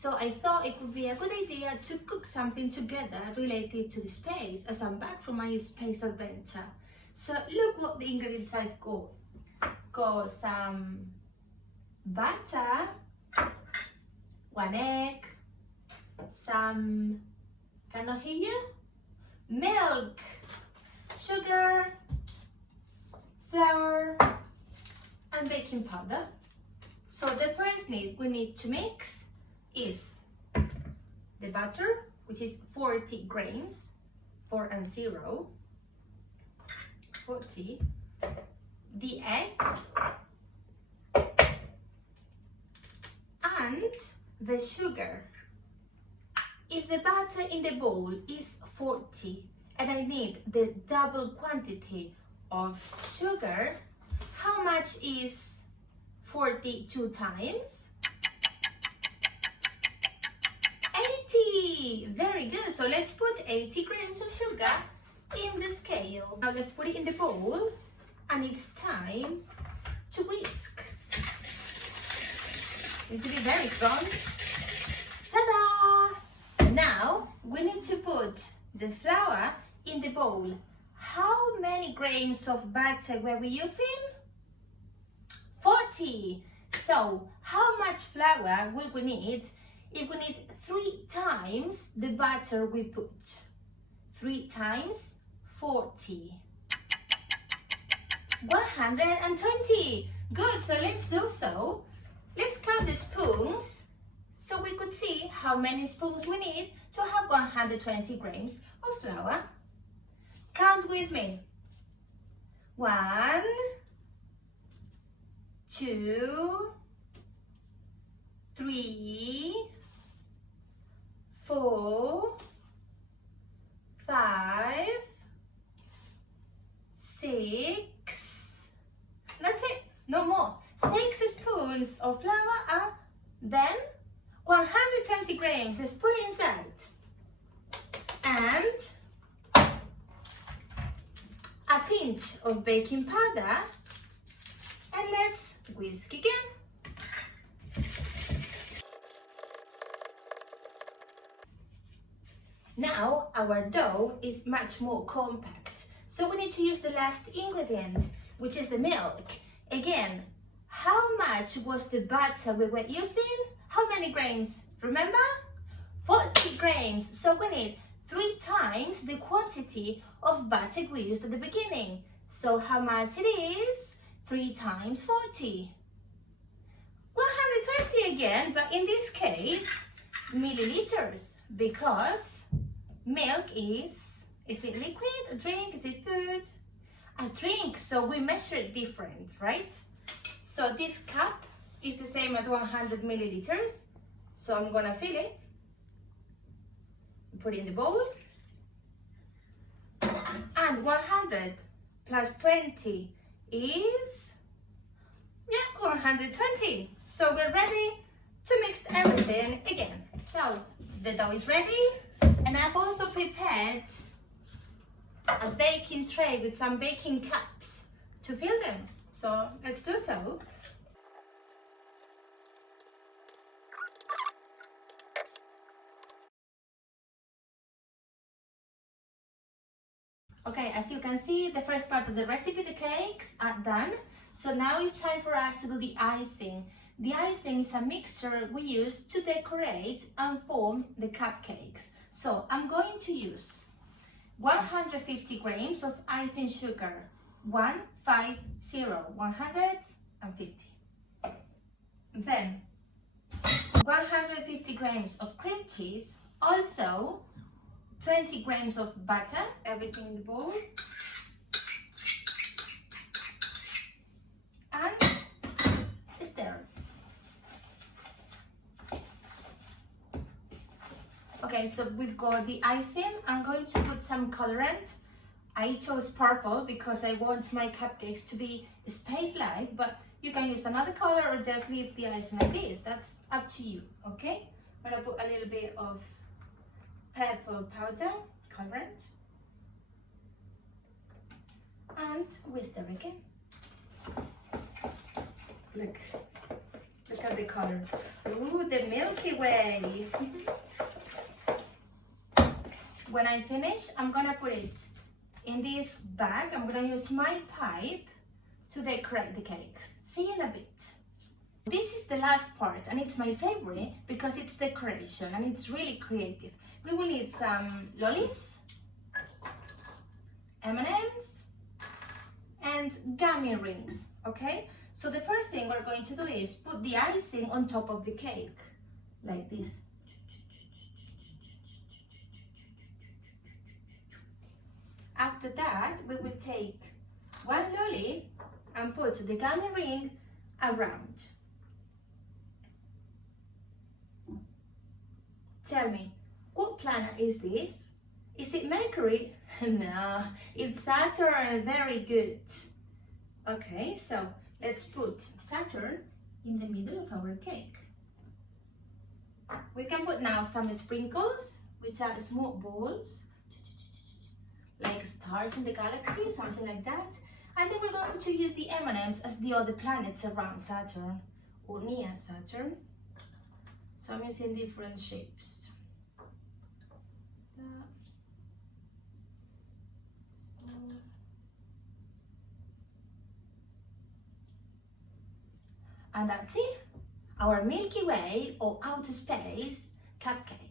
So I thought it would be a good idea to cook something together related to the space as I'm back from my space adventure. So look what the ingredients I've got. Got some butter, 1 egg, some, cannot hear you, milk, sugar, flour, and baking powder. So the first we need to mix is the butter, which is 40 grams, 4 and 0, 40, the egg, and the sugar. If the butter in the bowl is 40 and I need the double quantity of sugar, how much is 42 times? 80! Very good. So let's put 80 grams of sugar in the scale. Now let's put it in the bowl and it's time to whisk. Need to be very strong. Ta-da! Now we need to put the flour in the bowl. How many grams of butter were we using? 40. So how much flour will we need if we need 3 times the butter we put? 3 times 40. 120. Good, so let's do so. Let's count the spoons so we could see how many spoons we need to have 120 grams of flour. Count with me. 1, 2, 3, 4, 5, 6. That's it, no more. 6 spoons of flour are then 120 grams. Let's put it inside. And a pinch of baking powder. And let's whisk again. Now our dough is much more compact. So we need to use the last ingredient, which is the milk. Again, how much was the butter we were using? How many grams? Remember? 40 grams. So we need 3 times the quantity of butter we used at the beginning. So how much it is? 3 times 40. 120 again, but in this case, milliliters, because milk is it liquid, a drink, is it food? A drink, so we measure it different, right? So this cup is the same as 100 milliliters. So I'm gonna fill it, put it in the bowl, and 100 plus 20 is, 120. So we're ready to mix everything again. So the dough is ready, and I've also prepared a baking tray with some baking cups to fill them. So let's do so. Okay, as you can see, the first part of the recipe, the cakes, are done. So now it's time for us to do the icing. The icing is a mixture we use to decorate and form the cupcakes. So I'm going to use 150 grams of icing sugar, 150. Then 150 grams of cream cheese, also 20 grams of butter, everything in the bowl, and stir. Okay, so we've got the icing. I'm going to put some colorant. I chose purple because I want my cupcakes to be space-like, but you can use another color or just leave the icing like this. That's up to you, okay? I'm gonna put a little bit of purple powder, colorant, and we stir again. Look, Look at the color. Ooh, the Milky Way. When I finish, I'm gonna put it in this bag. I'm gonna use my pipe to decorate the cakes. See you in a bit. This is the last part, and it's my favorite because it's decoration and it's really creative. We will need some lollies, M&Ms, and gummy rings, okay? So the first thing we're going to do is put the icing on top of the cake, like this. After that, we will take one lolly and put the gummy ring around. Tell me, what planet is this? Is it Mercury? No, it's Saturn. Very good. Okay, so let's put Saturn in the middle of our cake. We can put now some sprinkles, which are small balls, like stars in the galaxy, something like that. And then we're going to use the M&Ms as the other planets around Saturn, or near Saturn. So I'm using different shapes. And that's it, our Milky Way or outer space cupcake.